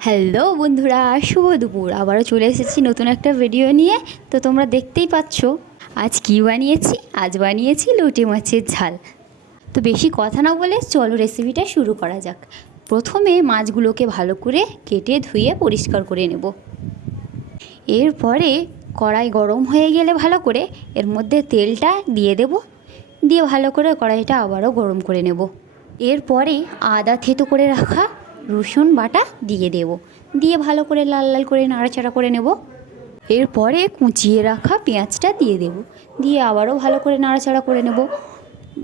Hello বন্ধুরা, শুভ দুপুর। আবারও চলে এসেছি নতুন একটা ভিডিও নিয়ে। তো তোমরা দেখতেই পাচ্ছ আজ কি বানিয়েছি। আজ বানিয়েছি লটে মাছের ঝাল। তো বেশি কথা না বলে চলো রেসিপিটা শুরু করা যাক। প্রথমে মাছগুলোকে ভালো করে কেটে ধুয়ে পরিষ্কার করে নেব। এরপরে কড়াই গরম হয়ে গেলে ভালো করে এর মধ্যে তেলটা দিয়ে দেব। দিয়ে ভালো করে কড়াইটা আবারও গরম করে নেব। এরপরে আদা থেতো করে রাখা রসুন বাটা দিয়ে দেব। দিয়ে ভালো করে লাল লাল করে নাড়াচাড়া করে নেব। এরপরে কুচিয়ে রাখা পেঁয়াজটা দিয়ে দেব। দিয়ে আবারও ভালো করে নাড়াচাড়া করে নেব।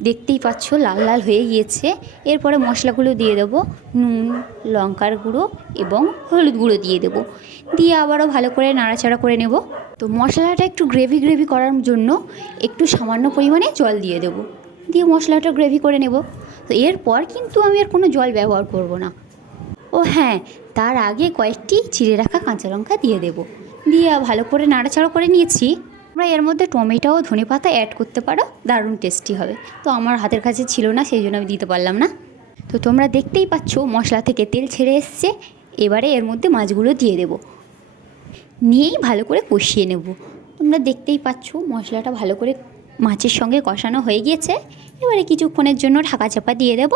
দেখতেই পাচ্ছ লাল লাল হয়ে গিয়েছে। এরপরে মশলাগুলো দিয়ে দেব। নুন, লঙ্কার গুঁড়ো এবং হলুদ গুঁড়ো দিয়ে দেব। দিয়ে আবারও ভালো করে নাড়াচাড়া করে নেব। তো মশলাটা একটু গ্রেভি গ্রেভি করার জন্য একটু সামান্য পরিমাণে জল দিয়ে দেব। দিয়ে মশলাটা গ্রেভি করে নেব। তো এরপর কিন্তু আমি আর কোনো জল ব্যবহার করব না। ও হ্যাঁ, তার আগে কয়েকটি চিড়ে রাখা কাঁচা লঙ্কা দিয়ে দেব। দিয়ে ভালো করে নাড়াচাড়া করে নিয়েছি। আমরা এর মধ্যে টমেটো ও ধনেপাতা অ্যাড করতে পারো, দারুণ টেস্টি হবে। তো আমার হাতের কাছে ছিল না, সেই জন্য আমি দিতে পারলাম না। তো তোমরা দেখতেই পাচ্ছ মশলা থেকে তেল ছেড়ে এসছে। এবারে এর মধ্যে মাছগুলো দিয়ে দেব। নিয়েই ভালো করে কষিয়ে নেব। তোমরা দেখতেই পাচ্ছ মশলাটা ভালো করে মাছের সঙ্গে কষানো হয়ে গিয়েছে। এবারে কিছুক্ষণের জন্য ঢাকা চাপা দিয়ে দেব।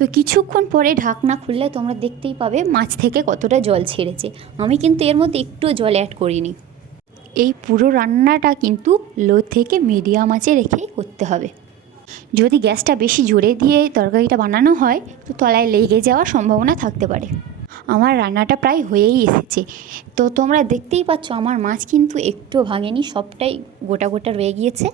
তো কিছুক্ষণ পরে ঢাকনা খুললে তোমরা দেখতেই পাবে মাছ থেকে কতটা জল ছেড়েছে। আমি কিন্তু এর মধ্যে একটু জল অ্যাড করিনি। এই পুরো রান্নাটা কিন্তু লো থেকে মিডিয়াম আঁচে রেখেই করতে হবে। যদি গ্যাসটা বেশি জোরে দিয়ে তরকারিটা বানানো হয় তো তলায় লেগে যাওয়ার সম্ভাবনা থাকতে পারে। আমার রান্নাটা প্রায় হয়েই এসেছে। তো তোমরা দেখতেই পাচ্ছ আমার মাছ কিন্তু একটু ভাঙেনি, সবটাই গোটা গোটা রয়ে গিয়েছে।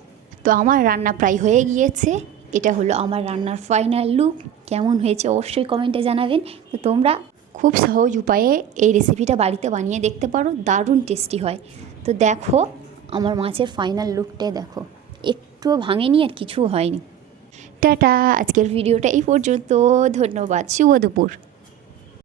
তো আমার রান্না প্রায় হয়ে গিয়েছে। এটা হলো আমার রান্নার ফাইনাল লুক। কেমন হয়েছে অবশ্যই কমেন্টে জানাবেন। তো তোমরা খুব সহজ উপায়ে এই রেসিপিটা বাড়িতে বানিয়ে দেখতে পারো, দারুণ টেস্টি হয়। তো দেখো আমার মাছের ফাইনাল লুকটাই দেখো, একটুও ভাঙেনি আর কিছু হয়নি। টাটা, আজকের ভিডিওটা এই পর্যন্ত। ধন্যবাদ, শুভ দুপুর।